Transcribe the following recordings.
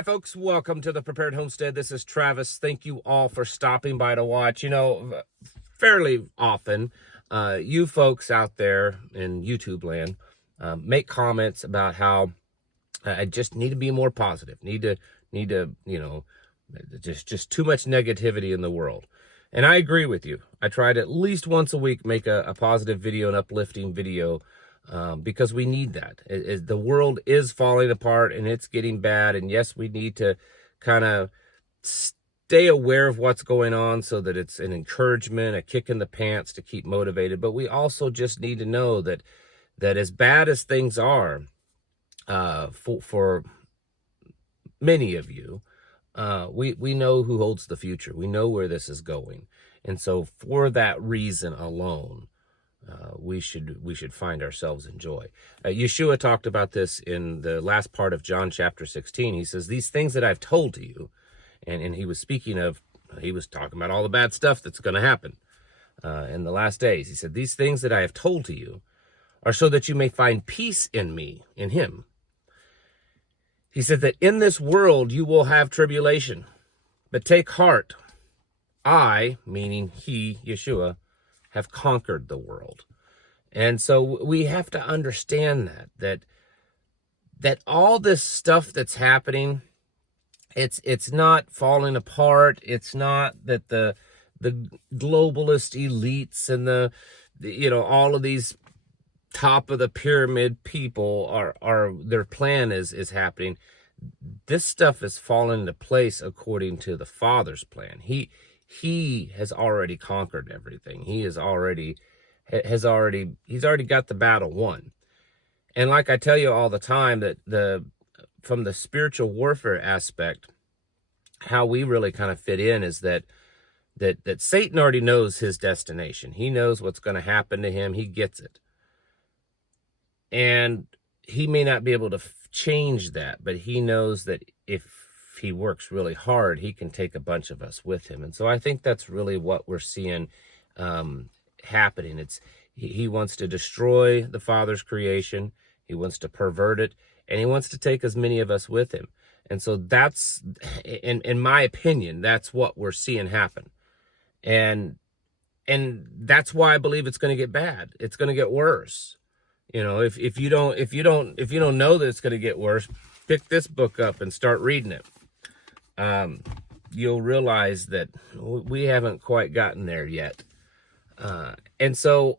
Hi folks, welcome to the Prepared Homestead. This is Travis. Thank you all for stopping by to watch. Fairly often, you folks out there in YouTube land make comments about how I just need to be more positive. Need to, just too much negativity in the world. And I agree with you. I try to at least once a week make a positive video, an uplifting video, because we need that. The world is falling apart and it's getting bad. And yes, we need to kind of stay aware of what's going on so that it's an encouragement, a kick in the pants to keep motivated. But we also just need to know that as bad as things are, for many of you, we know who holds the future. We know where this is going. And so for that reason alone, we should find ourselves in joy. Yeshua talked about this in the last part of John chapter 16. He says, these things that I've told to you, and he was talking about all the bad stuff that's going to happen in the last days. He said, these things that I have told to you are so that you may find peace in me, in him. He said that in this world you will have tribulation, but take heart. I, meaning he, Yeshua, have conquered the world. And so we have to understand that all this stuff that's happening, it's not falling apart. It's not that the globalist elites and all of these top of the pyramid people are their plan is happening. This stuff is falling into place according to the Father's plan. He has already conquered everything. He's already got the battle won. And like I tell you all the time, that from the spiritual warfare aspect, how we really kind of fit in is that Satan already knows his destination. He knows what's going to happen to him. He gets it. And he may not be able to change that, but he knows that if he works really hard, he can take a bunch of us with him. And so I think that's really what we're seeing happening. He wants to destroy the Father's creation. He wants to pervert it, and he wants to take as many of us with him. And so that's, in my opinion, that's what we're seeing happen. And that's why I believe it's going to get bad. It's going to get worse. If you don't know that it's going to get worse, pick this book up and start reading it. You'll realize that we haven't quite gotten there yet. And so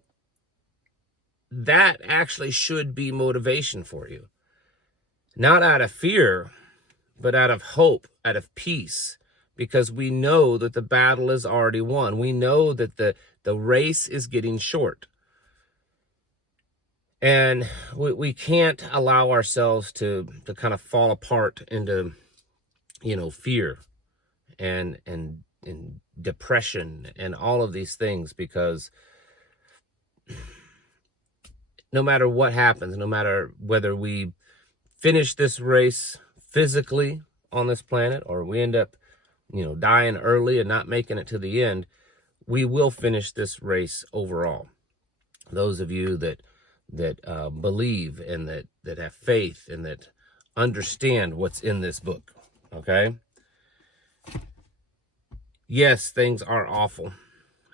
that actually should be motivation for you. Not out of fear, but out of hope, out of peace, because we know that the battle is already won. We know that the race is getting short. And we can't allow ourselves to kind of fall apart into, fear and depression and all of these things, because no matter what happens, no matter whether we finish this race physically on this planet or we end up, dying early and not making it to the end, we will finish this race overall. Those of you that believe and that have faith and that understand what's in this book, okay? Yes, things are awful.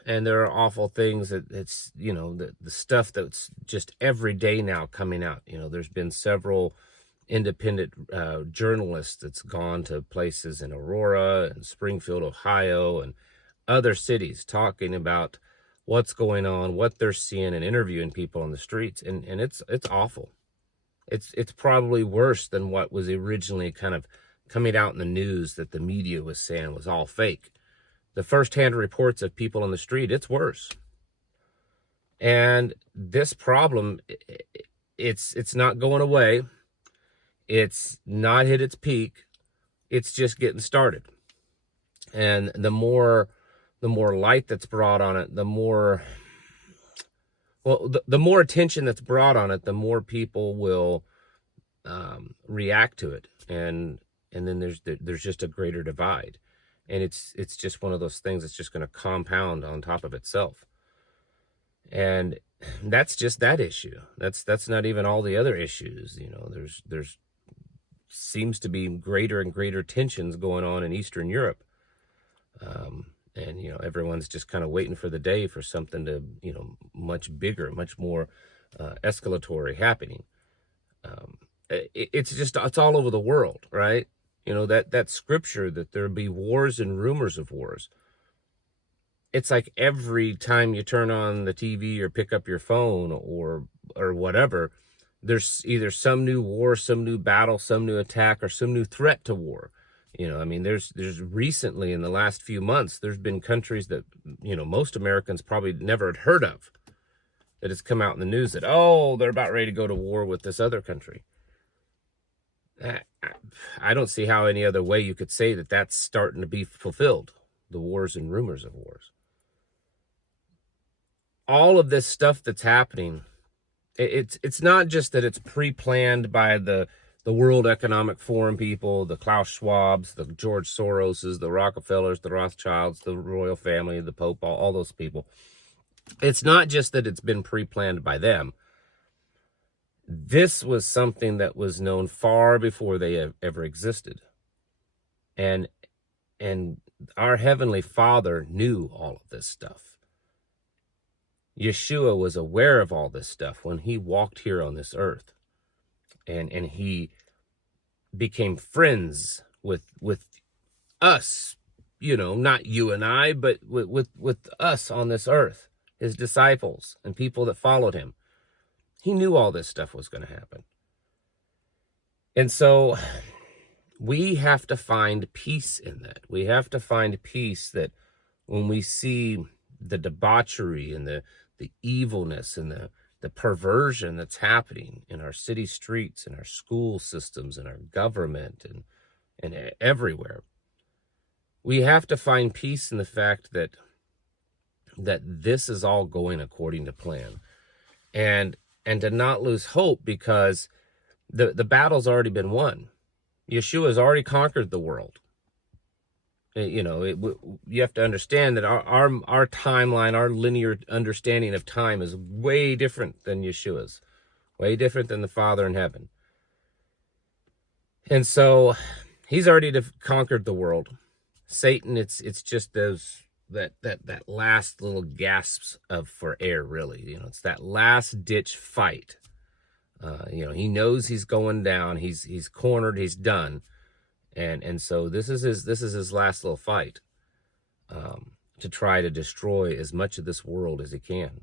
And there are awful things that it's, the stuff that's just every day now coming out. There's been several independent journalists that's gone to places in Aurora and Springfield, Ohio, and other cities talking about what's going on, what they're seeing, and interviewing people on the streets. And it's awful. It's probably worse than what was originally kind of coming out in the news that the media was saying was all fake. The firsthand reports of people on the street, it's worse. And this problem, it's not going away. It's not hit its peak. It's just getting started. And the more light that's brought on it, the more attention that's brought on it, the more people will react to it, and then there's just a greater divide, and it's just one of those things that's just going to compound on top of itself. And that's just that issue. That's not even all the other issues. There's seems to be greater and greater tensions going on in Eastern Europe. And, everyone's just kind of waiting for the day for something to, much bigger, much more escalatory happening. It's all over the world, right? That scripture that there'll be wars and rumors of wars. It's like every time you turn on the TV or pick up your phone or whatever, there's either some new war, some new battle, some new attack, or some new threat to war. There's recently, in the last few months, there's been countries that, most Americans probably never had heard of, that it's come out in the news that, oh, they're about ready to go to war with this other country. I don't see how any other way you could say that that's starting to be fulfilled, the wars and rumors of wars. All of this stuff that's happening, it's not just that it's pre-planned by the World Economic Forum people, the Klaus Schwabs, the George Soroses, the Rockefellers, the Rothschilds, the royal family, the Pope, all those people. It's not just that it's been pre-planned by them. This was something that was known far before they ever existed. And our Heavenly Father knew all of this stuff. Yeshua was aware of all this stuff when he walked here on this earth. And he became friends with us, not you and I, but with us on this earth, his disciples and people that followed him. He knew all this stuff was going to happen. And so we have to find peace in that. We have to find peace that when we see the debauchery and the evilness and the perversion that's happening in our city streets, in our school systems, in our government, and everywhere, we have to find peace in the fact that this is all going according to plan. And to not lose hope, because the battle's already been won. Yeshua has already conquered the world. You have to understand that our timeline, our linear understanding of time is way different than Yeshua's, way different than the Father in heaven. And so he's already conquered the world. Satan, it's just that last little gasps for air, really. It's that last ditch fight. He knows he's going down. He's cornered. He's done. And so this is his last little fight, to try to destroy as much of this world as he can.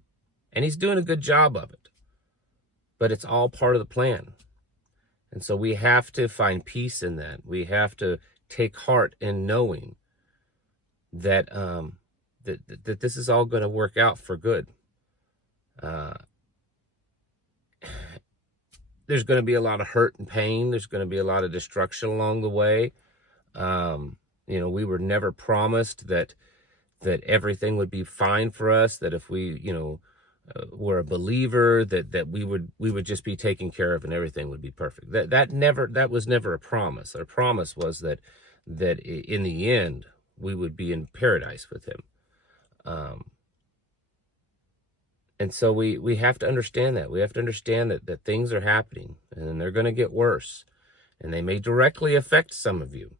And he's doing a good job of it. But it's all part of the plan. And so we have to find peace in that. We have to take heart in knowing that that this is all going to work out for good. There's going to be a lot of hurt and pain. There's going to be a lot of destruction along the way. We were never promised that everything would be fine for us, that if we, were a believer, that we would just be taken care of and everything would be perfect. That was never a promise. Our promise was that in the end, we would be in paradise with him. And so we have to understand that. We have to understand that things are happening and they're going to get worse. And they may directly affect some of you.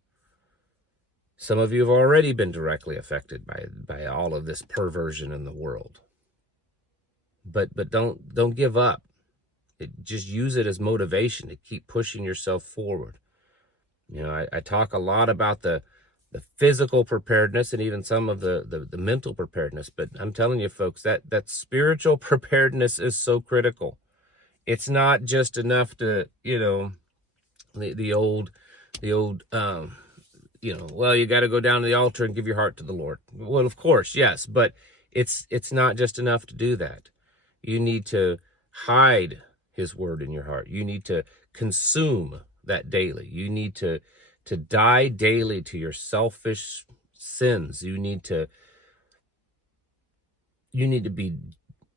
Some of you have already been directly affected by all of this perversion in the world. But don't give up. Just use it as motivation to keep pushing yourself forward. I talk a lot about the physical preparedness and even some of the mental preparedness. But I'm telling you, folks, that spiritual preparedness is so critical. It's not just enough to, the old, well, you got to go down to the altar and give your heart to the Lord. Well, of course, yes, but it's not just enough to do that. You need to hide his word in your heart. You need to consume that daily. You need to die daily to your selfish sins. You need to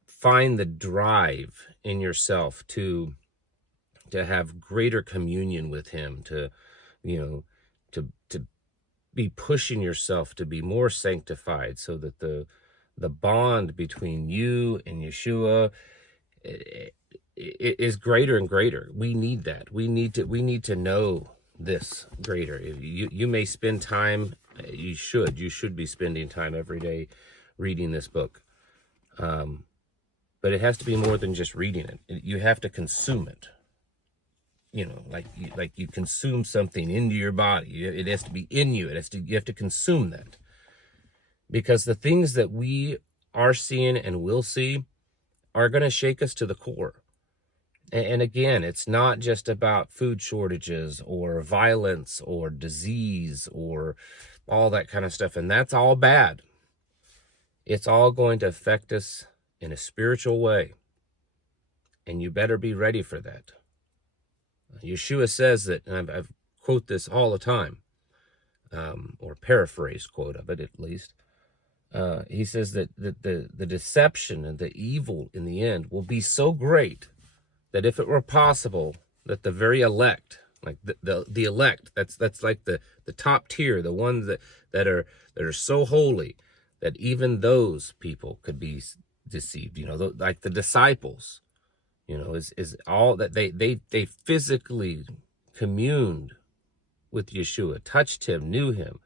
find the drive in yourself to have greater communion with him, to be pushing yourself to be more sanctified, so that the bond between you and Yeshua is greater and greater. We need that. We need to know this greater. You may spend time, you should be spending time every day reading this book. But it has to be more than just reading it. You have to consume it. You know, like you consume something into your body. It has to be in you. You have to consume that. Because the things that we are seeing and will see are going to shake us to the core. And again, it's not just about food shortages or violence or disease or all that kind of stuff. And that's all bad. It's all going to affect us in a spiritual way. And you better be ready for that. Yeshua says that, and I quote this all the time, or paraphrase quote of it at least. He says that the deception and the evil in the end will be so great that if it were possible, that the very elect, like the elect, that's like the top tier, the ones that are so holy, that even those people could be deceived. You know, like the disciples, you know, is all that they physically communed with Yeshua, touched him, knew him.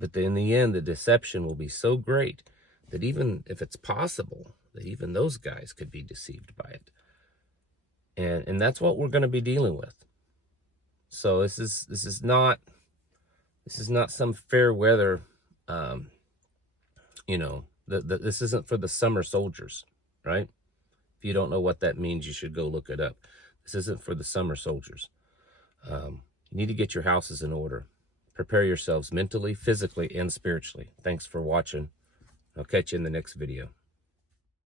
But in the end, the deception will be so great that even if it's possible, that even those guys could be deceived by it. And that's what we're going to be dealing with. So this is not some fair weather. You know, this isn't for the summer soldiers, right? If you don't know what that means, you should go look it up. This isn't for the summer soldiers. You need to get your houses in order. Prepare yourselves mentally, physically, and spiritually. Thanks for watching. I'll catch you in the next video.